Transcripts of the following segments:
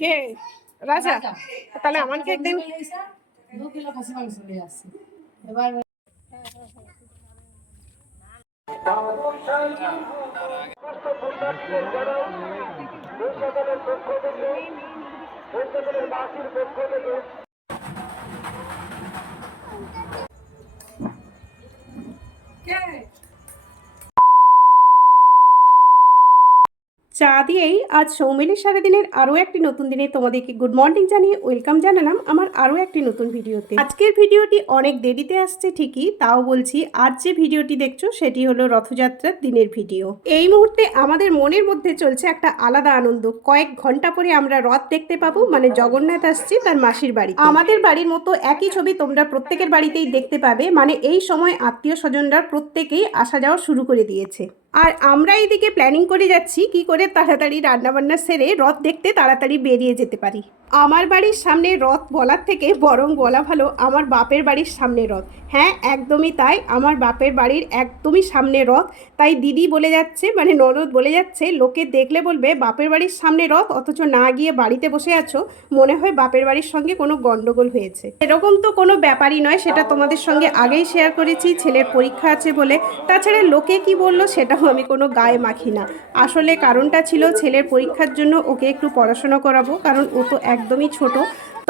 কে? রাজা তাহলে আমাকে একদিন দু কিলো খাসি মাংস নিয়ে আসছি। এবার চা দিয়েই আজ সৌমিলির সারাদিনের আরও একটি নতুন দিনে তোমাদেরকে গুড মর্নিং জানিয়ে ওয়েলকাম জানালাম আমার আরও একটি নতুন ভিডিওতে। আজকের ভিডিওটি অনেক দেরিতে আসছে ঠিকই, তাও বলছি আজ যে ভিডিওটি দেখছ সেটি হলো রথযাত্রার দিনের ভিডিও। এই মুহূর্তে আমাদের মনের মধ্যে চলছে একটা আলাদা আনন্দ। কয়েক ঘণ্টা পরে আমরা রথ দেখতে পাবো মানে জগন্নাথ আসছে তার মাসির বাড়ি আমাদের বাড়ির মতো একই ছবি তোমরা প্রত্যেকের বাড়িতেই দেখতে পাবে মানে এই সময় আত্মীয় স্বজনরা প্রত্যেকেই আসা যাওয়া শুরু করে দিয়েছে। আর আমরা এইদিকে প্ল্যানিং করে যাচ্ছি কি করে তাড়াতাড়ি রান্নাবান্না সেরে রথ দেখতে তাড়াতাড়ি বেরিয়ে যেতে পারি। আমার বাড়ির সামনে রথ বলার থেকে বরং বলা ভালো আমার বাপের বাড়ির সামনে রথ। হ্যাঁ একদমই তাই। আমার বাপের বাড়ির একদমই সামনে রথ। তাই দিদি বলে যাচ্ছে মানে ননদ বলে যাচ্ছে, লোকে দেখলে বলবে বাপের বাড়ির সামনে রথ, অথচ না গিয়ে বাড়িতে বসে আছো। মনে হয় বাপের বাড়ির সঙ্গে কোনো গন্ডগোল হয়েছে। এরকম তো কোনো ব্যাপারই নয়, সেটা তোমাদের সঙ্গে আগেই শেয়ার করেছি, ছেলের পরীক্ষা আছে বলে। তাছাড়া লোকে কি বলল সেটাও আমি কোনো গায়ে মাখি না। আসলে কারণটা ছিল ছেলের পরীক্ষার জন্য ওকে একটু পড়াশোনা করাবো, কারণ ও তো একদমই ছোট।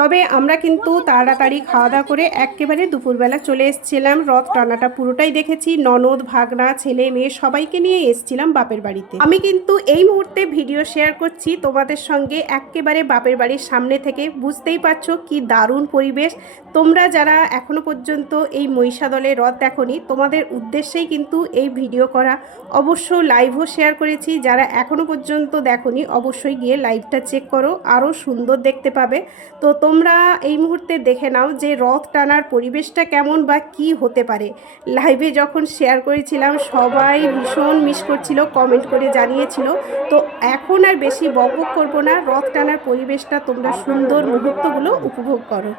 তবে আমরা কিন্তু তাড়াতাড়ি খাওয়া দাওয়া করে একেবারে দুপুরবেলা চলে এসেছিলাম। রথ টানাটা পুরোটাই দেখেছি। ননদ, ভাগনা, ছেলে, মেয়ে সবাইকে নিয়ে এসেছিলাম বাপের বাড়িতে। আমি কিন্তু এই মুহূর্তে ভিডিও শেয়ার করছি তোমাদের সঙ্গে একেবারে বাপের বাড়ির সামনে থেকে। বুঝতেই পারছ কি দারুণ পরিবেশ। তোমরা যারা এখনও পর্যন্ত এই মহিষাদলে রথ দেখনি, তোমাদের উদ্দেশ্যেই কিন্তু এই ভিডিও করা। অবশ্য লাইভও শেয়ার করেছি। যারা এখনও পর্যন্ত দেখনি, অবশ্যই গিয়ে লাইভটা চেক করো। আরও সুন্দর দেখতে পাবে। তো তোমরা এই মুহূর্তে দেখে নাও যে রথ টানার পরিবেশটা কেমন বা কি হতে পারে। লাইভে যখন শেয়ার করেছিলাম, সবাই ভীষণ মিস করছিল কমেন্ট করে জানিয়েছিল। তো এখন আর বেশি বকবক করব না, রথ টানার পরিবেশটা তোমরা সুন্দর মুহূর্তগুলো উপভোগ করো।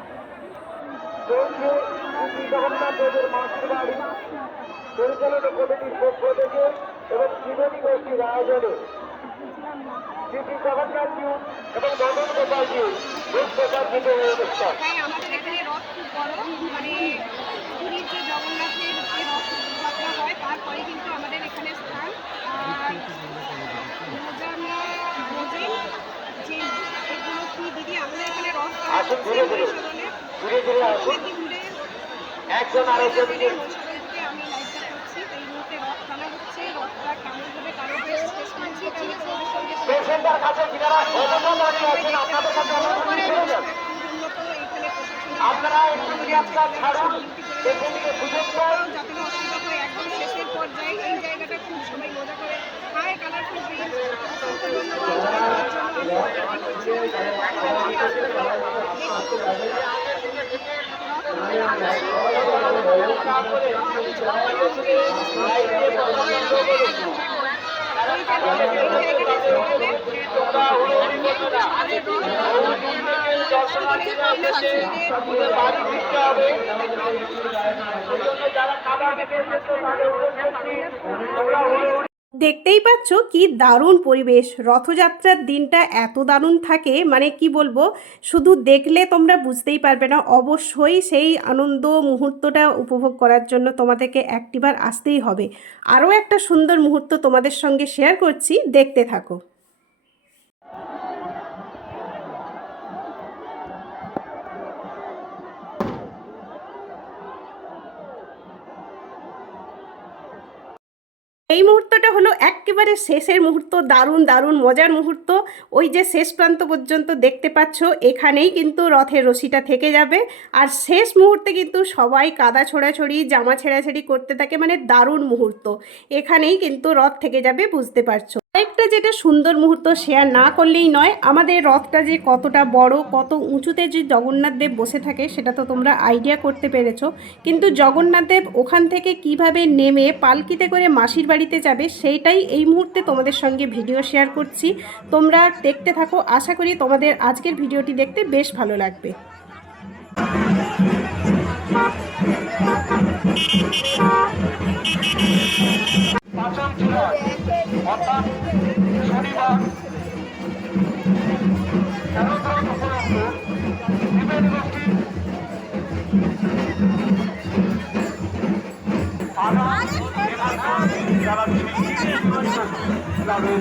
পরিচালনা কমিটির পক্ষ থেকে এবং গোষ্ঠীর আয়োজনে। শ্রী জগন্নাথ জিউ এবং মদন গোপাল জিউ রূপ প্রচার দিতে অনুষ্ঠান। তাই আমাদের এখানে রথ খুব বড় মানে পুরীর যে জগন্নাথের যে রথযাত্রা হয় তারপরে কিন্তু আমাদের এখানে স্থান। আর মোজানা বোঝেন যে এগুলো কি দিদি আমাদের এখানে রথ করা আসুন হচ্ছে ধীরে ধীরে। মহিষাদলে। ধীরে ধীরে আসুন অনেক ঘুরে একজন আরেকজনকে মহিষাদলকে আমি লাইভটা করছি তো এই মুহূর্তে রথ টানা হচ্ছে রথটা কেমন হবে তার উপরে শেষ করছি তাহলে তোমাদের সঙ্গে কাছে দাঁড়িয়ে আছেন আপনাদের প্রশাসন আপনারা একটু গ্যাসটা ছাড়ুন পেশেন্টকে সুযোগ দেন যাতে না অসুবিধা হয় একদম শেষের পর্যায়ে এই জায়গাটা খুব সবাই মজা করে হাই কালারফুল ড্রিঙ্কস অসংখ্য ধন্যবাদ বাড়ি ফিরতে হবে যারা খাবার খেতে এসেছে তাদের অনুরোধ করছি তোমরা হুড়োহুড়ি দেখতেই পাচ্ছ কি দারুণ পরিবেশ। রথযাত্রার দিনটা এত দারুণ থাকে মানে কি বলব, শুধু দেখলে তোমরা বুঝতেই পারবে না। অবশ্যই সেই আনন্দ মুহূর্তটা উপভোগ করার জন্য তোমাদেরকে একটিবার আসতেই হবে। আরও একটা সুন্দর মুহূর্ত তোমাদের সঙ্গে শেয়ার করছি। দেখতে থাকো। এই মুহূর্তটা হলো একেবারে শেষের মুহূর্ত, দারুণ দারুণ, মজার মুহূর্ত। ওই যে শেষ প্রান্ত পর্যন্ত দেখতে পাচ্ছ, এখানেই কিন্তু রথের রশিটা থেকে যাবে। আর শেষ মুহূর্তে কিন্তু সবাই কাদা ছোড়াছড়ি, জামা ছেঁড়াছেড়ি করতে থাকে মানে দারুণ মুহূর্ত। এখানেই কিন্তু রথ থেকে যাবে, বুঝতে পারছ। আরেকটা যেটা সুন্দর মুহূর্ত শেয়ার না করলেই নয়, আমাদের রথটা যে কতটা বড়, কত উঁচুতে যে জগন্নাথ দেব বসে থাকে, সেটা তো তোমরা আইডিয়া করতে পেরেছ। কিন্তু জগন্নাথ দেব ওখান থেকে কীভাবে নেমে পালকিতে করে মাসির বাড়িতে যাবে, সেইটাই এই মুহূর্তে তোমাদের সঙ্গে ভিডিও শেয়ার করছি। তোমরা দেখতে থাকো, আশা করি তোমাদের আজকের ভিডিওটি দেখতে বেশ ভালো লাগবে। যারা তাদের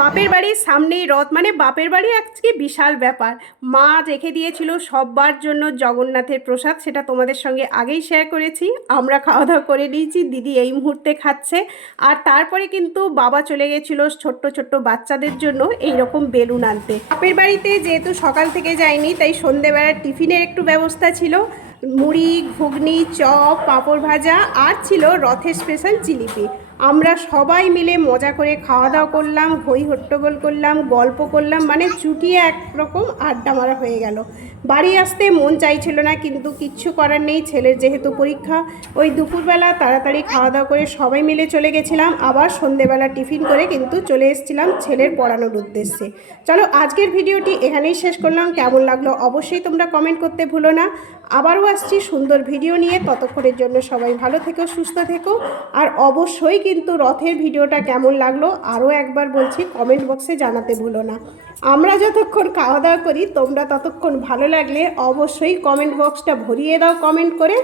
বাপের বাড়ির সামনেই রথ মানে বাপের বাড়ি আজকে বিশাল ব্যাপার। মা রেখে দিয়েছিল সববার জন্য জগন্নাথের প্রসাদ, সেটা তোমাদের সঙ্গে আগেই শেয়ার করেছি। আমরা খাওয়া দাওয়া করে নিয়েছি, দিদি এই মুহূর্তে খাচ্ছে। আর তারপরে কিন্তু বাবা চলে গেছিল ছোট্ট ছোট্ট বাচ্চাদের জন্য এই রকম বেলুন আনতে। বাপের বাড়িতে যেহেতু সকাল থেকে যায়নি, তাই সন্ধেবেলার টিফিনের একটু ব্যবস্থা ছিল। মুড়ি, ঘুগনি, চপ, পাঁপড় ভাজা, আর ছিল রথের স্পেশাল জিলিপি। আমরা সবাই মিলে মজা করে খাওয়া দাওয়া করলাম হই হট্টগোল করলাম, গল্প করলাম মানে চুটিয়ে একরকম আড্ডা মারা হয়ে গেল। বাড়ি আসতে মন চাইছিল না, কিন্তু কিচ্ছু করার নেই, ছেলের যেহেতু পরীক্ষা। ওই দুপুরবেলা তাড়াতাড়ি খাওয়া দাওয়া করে সবাই মিলে চলে গেছিলাম, আবার সন্ধেবেলা টিফিন করে কিন্তু চলে এসেছিলাম ছেলের পড়ানোর উদ্দেশ্যে। চলো আজকের ভিডিওটি এখানেই শেষ করলাম, কেমন লাগল অবশ্যই তোমরা কমেন্ট করতে ভুলো না। আবারও আসছি সুন্দর ভিডিও নিয়ে, ততক্ষণের জন্য সবাই ভালো থেকো, সুস্থ থেকো, আর অবশ্যই কিন্তু রথের ভিডিওটা কেমন লাগল আরও একবার বলছি কমেন্ট বক্সে জানাতে ভুলো না। আমরা যতক্ষণ খাওয়া দাওয়া করি, তোমরা ততক্ষণ ভালো লাগলে অবশ্যই কমেন্ট বক্সটা ভরিয়ে দাও কমেন্ট করে।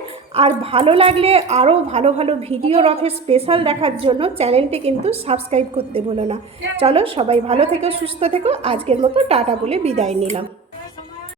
আর ভালো লাগলে আরও ভালো ভালো ভিডিও রথের স্পেশাল দেখার জন্য চ্যানেলটি কিন্তু সাবস্ক্রাইব করতে ভুলো না। চলো সবাই ভালো থেকো, সুস্থ থেকো। আজকের মতো টাটা বলে বিদায় নিলাম।